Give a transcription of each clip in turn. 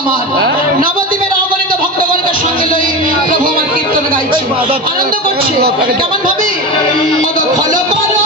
আমার নবদ্বীপের অগণিত ভক্তগণকে সঙ্গে লই প্রভু আমার কীর্তন গাইছে, আনন্দ করছে। কেমন ভাবে ফলো করো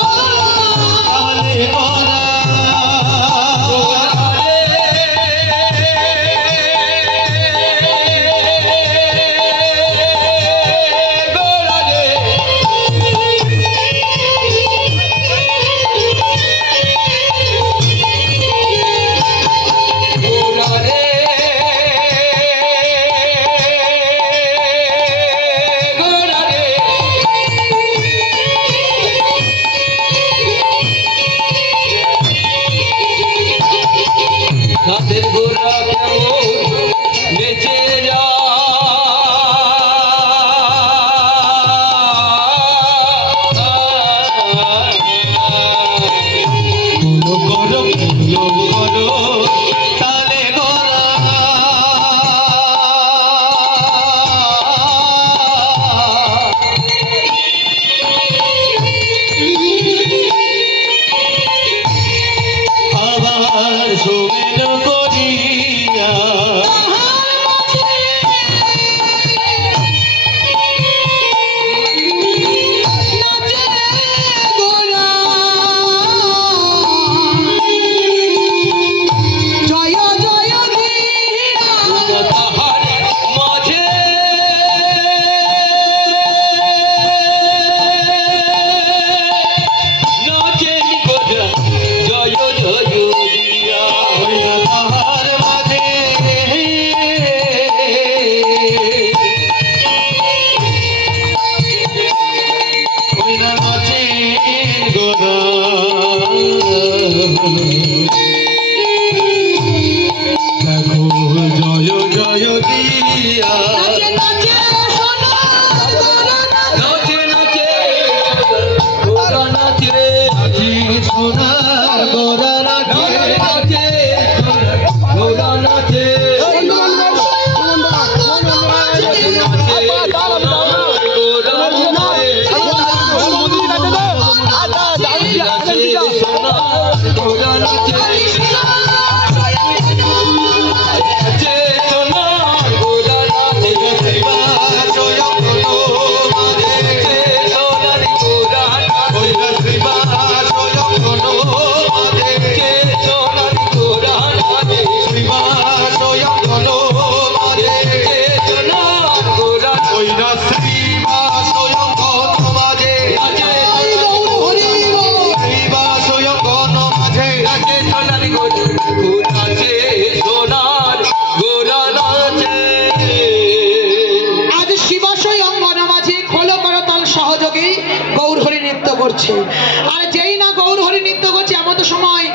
আর যেই না গৌর হরি নৃত্য করছে এমন তো সময়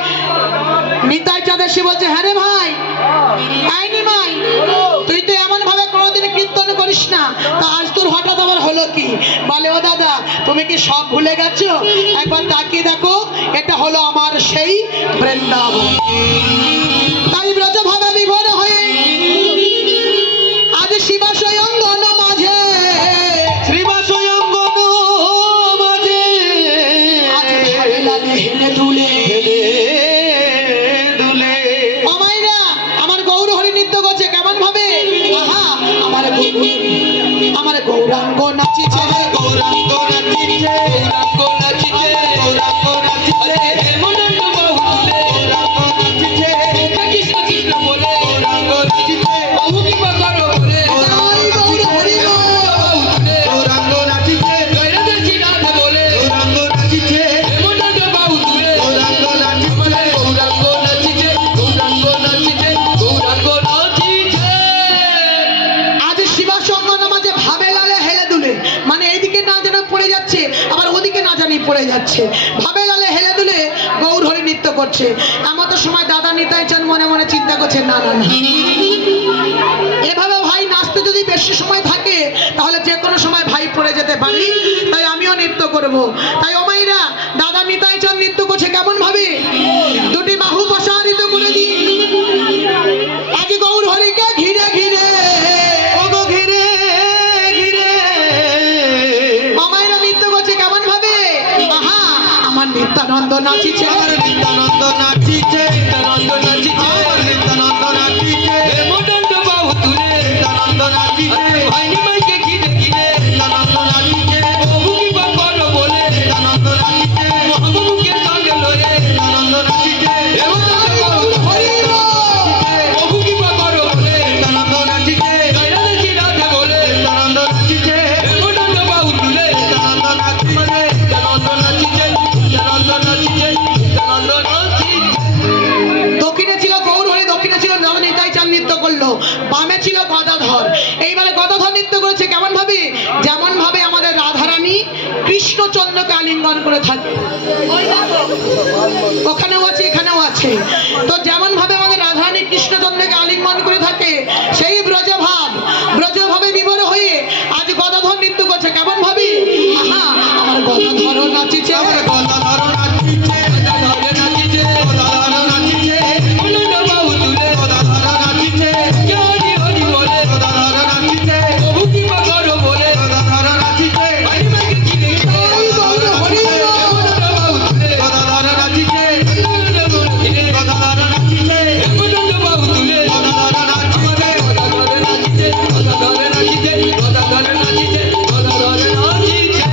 নিতাই চাঁদ এসে বলছে, হ্যাঁ রে ভাই, আইনি ভাই, তুই তো এমন ভাবে কোনোদিন কীর্তন করিস না, তা আজ তোর হঠাৎ আবার হলো কি? বলে, ও দাদা, তুমি কি সব ভুলে গেছো? একবার তাকিয়ে দেখো, এটা হলো আমার সেই বৃন্দাবন। তাই ব্রজ ভাবে বিভোর হয়ে আজ শিবাশয় অঙ্গন মাঝে আমার গৌরাঙ্গ নাচিছে, গৌরাঙ্গ নাচিছে, গৌরাঙ্গ নাচিছে, গৌরাঙ্গ নাচিছে, হেমনন্দ বাহুলে গৌরাঙ্গ নাচিছে, কৃষ্ণ কৃষ্ণ বলে গৌরাঙ্গ নাচিছে, বাহু কি বাকারো বলে গৌরাঙ্গ নাচিছে, গৈরাদের শ্রীনাথ বলে গৌরাঙ্গ নাচিছে, হেমনন্দ বাহুলে গৌরাঙ্গ নাচিছে, গৌরাঙ্গ নাচিছে, গৌরাঙ্গ নাচিছে, গৌরাঙ্গ নাচিছে। আজ শিবাসঙ্গন মাঝে ভাবে লালে হেলে দুলে, মানে এইদিকে না জানা পড়ে যাচ্ছে, আবার ওদিকে না জানি পড়ে যাচ্ছে, ভাবে লালে হেলে দুলে গৌর হরি নৃত্য করছে। এমন তো সময় দাদা নিতাই চাঁদ মনে মনে চিন্তা করছে, না না না, এভাবে ভাই নাচতে যদি বেশি সময় থাকে তাহলে যে কোনো সময় ভাই পড়ে যেতে পারি, তাই আমিও নৃত্য করব। তাই ও মাইরা, দাদা নিতাই চাঁদ নৃত্য করছে কেমন ভাবে, দুটি বাহু প্রসারিত করে দিই, আজ গৌর হরিকে ঘিরে ঘিরে ঘিরে ঘিরে মামাইরা নৃত্য করছে কেমন ভাবে। আহা, আমার নিত্যানন্দ নাচিছে, আমার নিত্যানন্দ নাচিছে, নিত্যানন্দ নাচিছে, আমার নিত্যানন্দ নাচিছে, হেমনন্দ ছিল গদাধর। এইবারে গদাধর নৃত্য করেছে কেমন ভাবে? যেমন ভাবে আমাদের রাধারানী কৃষ্ণচন্দ্রকে আলিঙ্গন করে থাকে, ওখানেও আছে এখানেও আছে। তো যেমন ভাবে আমাদের রাধারানী কৃষ্ণচন্দ্রকে আলিঙ্গন করে থাকে, সেই ব্রজভাবে বিবর হয়ে আজ গদাধর নৃত্য করছে কেমন ভাবে? আহা, আমার গদাধর নাচিছে, আমার গদাধর নাচিছে, গদাধর নাচিছে, গদাধর নাচিছে, মনন বাহু তুলে গদাধর নাচিছে, হরি হরি বলে গদাধর নাচিছে, প্রভু কি করো বলে গদাধর নাচিছে, ভাই মাকে চিনে ওই গৌর হরি মনন বাহু তুলে গদাধর নাচিছে, গদাধর নাচিছে, মনন বাহু তুলে গদাধর নাচিছে, গদাধর নাচিছে, গদাধর নাচিছে, গদাধর নাচিছে, গদাধর নাচিছে।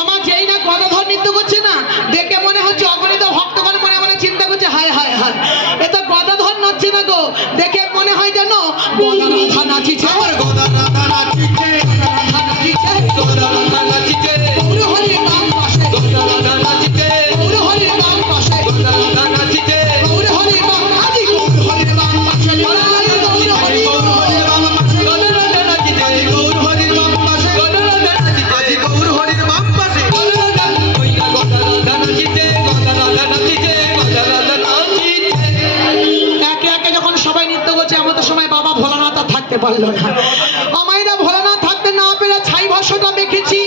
আমার যেই না গদাধর নৃত্য করছে না, দেখে মনে হচ্ছে অগণিত ভক্তগণ মনে মনে চিন্তা করছে হায় হায় হায়, এ তো গদাধর নাচছে না গো, দেখে মনে হয় যেন গদা রাধা নাচিছে, আমার গদা রাধা নাচিছে, রাধা নাচিছে, গদা রাধা নাচিছে, গৌর হরির বাম পাশে, গদা রাধা নাচিছে, গৌর হরির বাম পাশে, গদা রাধা নাচিছে, গৌর হরির বাম, আজি গৌর হরির বাম পাশে, গৌর হরি, গৌর হরির বাম পাশে, গদা রাধা নাচিছে, গৌর হরির বাম পাশে, গদা রাধা নাচিছে, গৌর হরির বাম পাশে, গদা রাধা, ওই না গদা রাধা নাচিছে, গদা রাধা নাচিছে, গদা রাধা নাচিছে। একে একে যখন সবাই নৃত্য করছে, আমাদের সময় বাবা ভোলানাথ আর থাকতে পারলো না। আমাইরা ভোলানাথ থাকতে না পেরে ছাই ভাষ্যটা দেখেছি,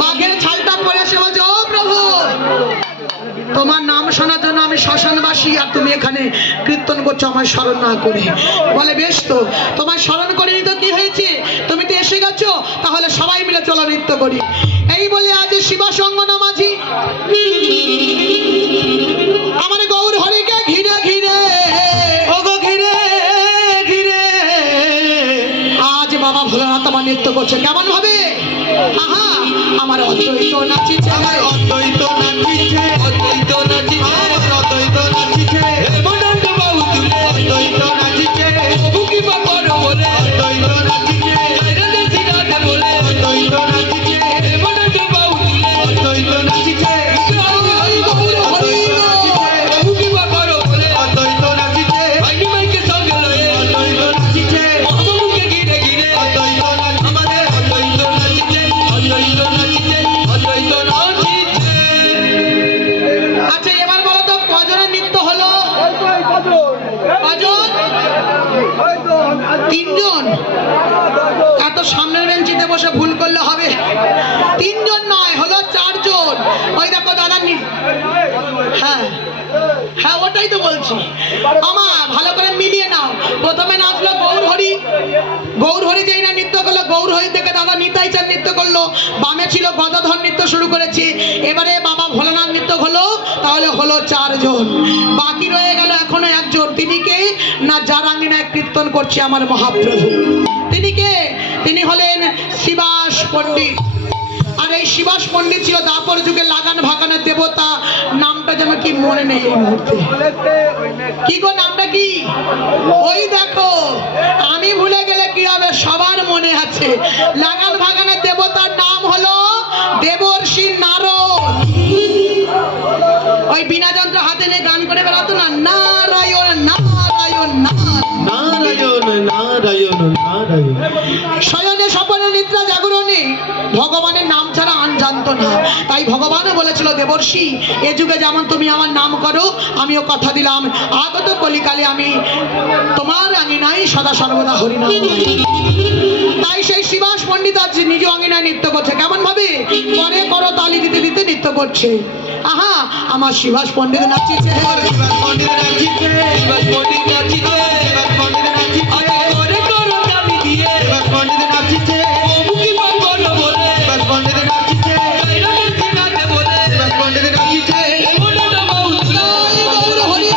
বাঘের ছালটা পরে এসে বলছে, ও প্রভু, তোমার নাম শোনার জন্য আমি শ্মশানবাসী, আর তুমি এখানে কীর্তন করছো আমায় স্মরণ না করে। বলে বেশ, তো তোমায় স্মরণ করিনি তো কি হয়েছে, তুমি তো এসে গেছো, তাহলে সবাই মিলে চলো নৃত্য করি। এই বলে আজ শিবাসঙ্গনা মাঝি আমার গৌর হরিকে ঘিরে ঘিরে, ওগো ঘিরে ঘিরে, আজ বাবা ভোলানাথ আমার নৃত্য করছে কেমন ভাবে? আহা, আমার অদ্বৈত নাচিছে, আমার অদ্বৈত নাচিছে, অদ্বৈত নাচিছে, আমার অদ্বৈত নাচিছে, মনন বাহু তুলে অদ্বৈত নাচিছে, প্রভু কি করো বলে অদ্বৈত নাচিছে, রাধে রাধে বলে অদ্বৈত নাচিছে, মনন বাহু তুলে অদ্বৈত নাচিছে, ওই গৌর হরি, প্রভু কি করো বলে অদ্বৈত নাচিছে, ভাই মাইকে সঙ্গে লয়ে অদ্বৈত নাচিছে, প্রভুকে ঘিরে ঘিরে অদ্বৈত নাচিছে, আমাদের অদ্বৈত নাচিছে, অদ্বৈত নাচিছে, অদ্বৈত নাচিছে। আচ্ছা এবার বলো তো কজনের নৃত্য হলো? কজন? তিনজন। এত সামনের বেঞ্চিতে বসে ভুল করলে হবে, তিনজন নয়, হলো চারজন। ওই দেখো দাদা, হ্যাঁ হ্যাঁ ওটাই তো বলছি, আমার ভালো করে মিলিয়ে নাও। প্রথমে নাচলো গৌর হরি, গৌর হরি যেই না নৃত্য করলো, গৌর হরি থেকে দাদা নিতাই চাঁদ নৃত্য করলো, বামে ছিল গদাধর নৃত্য শুরু করেছে, এবারে বাবা ভোলানাথ নৃত্য হলো, তাহলে হলো চারজন। বাকি রয়ে গেল এখনো একজন, তিনি কে না, যার আঙ্গিনায় কীর্তন করছে আমার মহাপ্রভু। তিনি কে? তিনি হলেন শিবাস পণ্ডিত। আর এই শিবাস পণ্ডিত ছিল দাপর যুগে লাগান ভাগানের দেবতা, নামটা যেন কি মনে নেই এই মুহূর্তে। কি গো নামটা কি? ওই দেখো, আমি ভুলে গেলে কি হবে, সবার মনে আছে। লাগান ভাগানের দেবতার নাম হলো দেবর্ষি নারদ। ওই বিনা যন্ত্র হাতে নিয়ে গান করে বেড়াতো না, নারায়ণ নারায়ণ নারায়ণ, নারায়ণ নারায়ণ নারায়ণ। শয়নে স্বপনে নিদ্রা জাগরণে ভগবানের নাম ছাড়া আন জানতো না। তাই ভগবানও বলেছিল, দেবর্ষি এ যুগে যেমন তুমি আমার নাম করো, আমিও কথা দিলাম আগত কলিকালে আমি তোমার আঙিনায় সদা সর্বদা হরিনাম করি। তাই সেই শিবাস পণ্ডিত আজ নিজ আঙিনায় নৃত্য করছে কেমন ভাবে? করে করো তালি দিতে দিতে নৃত্য করছে। আহা, আমার শিবাস পণ্ডিত নাচিছে, শিবাস পণ্ডিত নাচিছে, শিবাস পণ্ডিত নাচিছে, শিবাস পণ্ডিত নাচিছে, করে করো তালি দিয়ে শিবাস পণ্ডিত নাচিছে, প্রভু কি করো বলে শিবাস পণ্ডিত নাচিছে, রাধে রাধে বলে শিবাস পণ্ডিত নাচিছে, মনন বাহু তুলে গৌর হরি,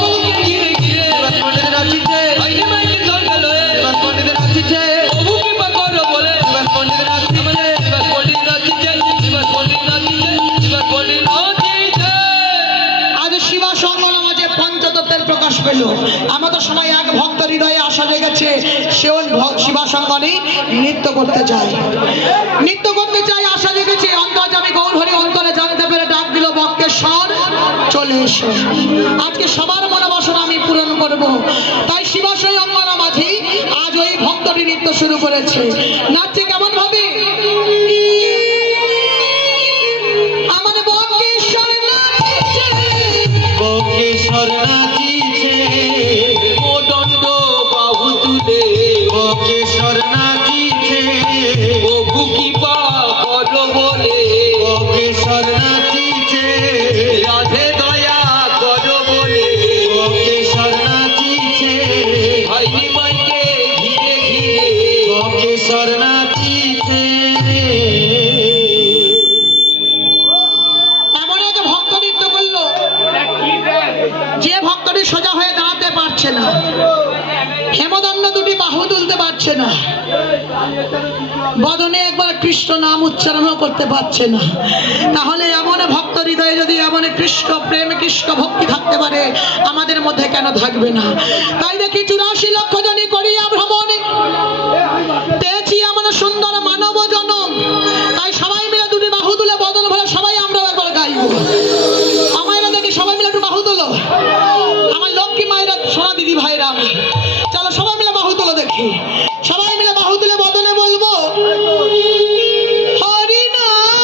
প্রভুকে ঘিরে ঘিরে শিবাস পণ্ডিত নাচিছে, ভাই মাইকে সঙ্গে লয়ে শিবাস পণ্ডিত নাচিছে, প্রভু কি করো বলে শিবাস পণ্ডিত নাচিছে, শিবাস পণ্ডিত নাচিছে, শিবাস পণ্ডিত নাচিছে, শিবাস পণ্ডিত নাচিছে। আজ শিবাসঙ্গনা মাঝে পঞ্চতত্ত্বের প্রকাশ পেল। আমাদের সময় এক ভক্ত হৃদয়ে আশা জেগেছে, সেও শিবাসঙ্গনে নৃত্য করতে চায়, নৃত্য করতে চাই, আশা জেগেছে। অন্তর্যামী গৌর হরি অন্তরে জানতে পেরে ডাক দিল, বক্রেশ্বর চলে এসো, আজকে সবার মনোবাসনা আমি পূরণ করব। তাই শিবাশয় অঙ্গনা মাঝি আজ ওই ভক্তটি নৃত্য শুরু করেছে। নাচছে কেমন ভাবে? আমার বঙ্কেশ্বর নাচছে, বঙ্কেশ্বর নাচিছে, ও দণ্ড বাহু তুলে বঙ্কেশ্বর নাচিছে, ও বুকি পা কর বলে বঙ্কেশ্বর নাচিছে, রাধে দয়া কর বলে বঙ্কেশ্বর নাচিছে, ভাইনি মাইকে ঘিরে ঘিরে বঙ্কেশ্বর নাচিছে। এমন এক ভক্ত নৃত্য করলো যে ভক্তটি সোজা হয়ে দাঁড়াতে পারছে না, হেমদণ্ড দুটি বাহু তুলতে পারছে না, বদনে একবার কৃষ্ণ নাম উচ্চারণও করতে পারছে না। তাহলে এমন ভক্ত হৃদয়ে যদি এমন কৃষ্ণ প্রেম কৃষ্ণ ভক্তি থাকতে পারে, আমাদের মধ্যে কেন থাকবে না? তাই দেখি 84 লক্ষ জনই করিয়া ভ্রমণে পেয়েছি এমন সুন্দর মানব জনম। তাই সবাই মিলে দুটি বাহু তুলে বদন ভরে সবাই আমরা একবার গাইব। আমায়রা দেখি সবাই মিলে একটু বাহু তোলো, আমার লক্ষ্মী মায়েরা, সোনা দিদি ভাইরা, চলো সবাই মিলে বাহু তোলো দেখি। সবাই মিলে বাহু তুলে বদনে বলবো হরি নাম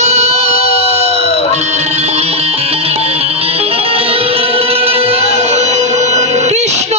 কৃষ্ণ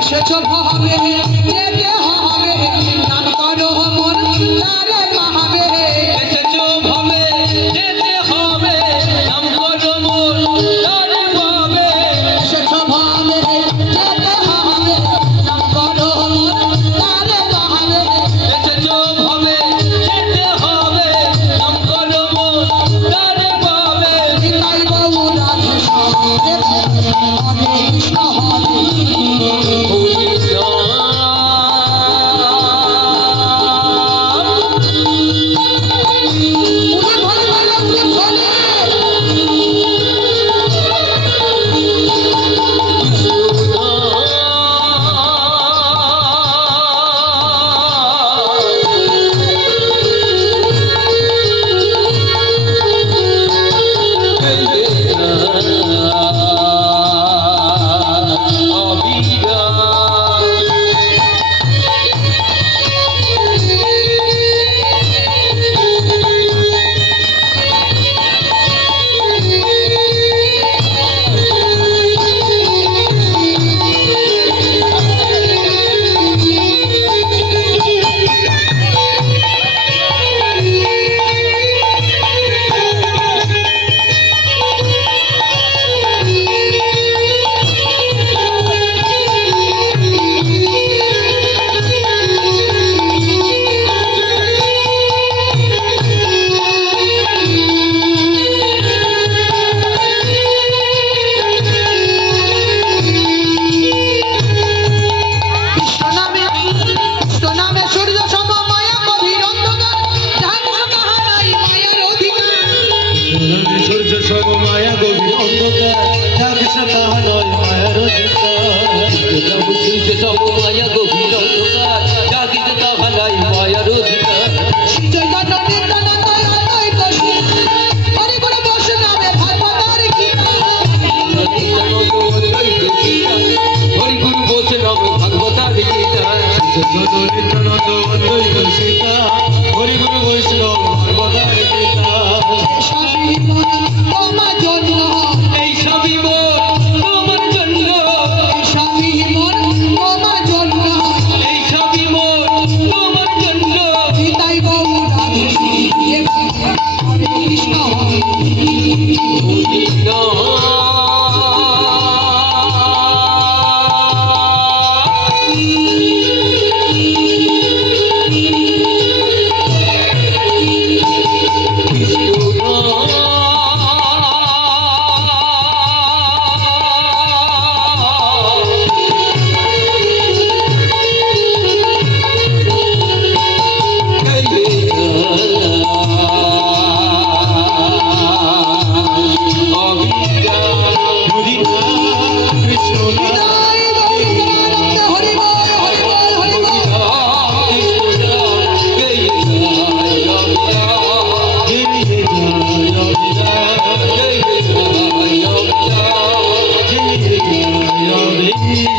এসেছ ভাবে যেতে হবে, নাম করো মন তারে পাবে। এসেছো ভাবে যেতে হবে, নাম করো মোর তারে পাবে। এসেছ ভাবে যেতে হবে, নাম করো মন তারে পাবে।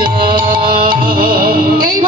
যায়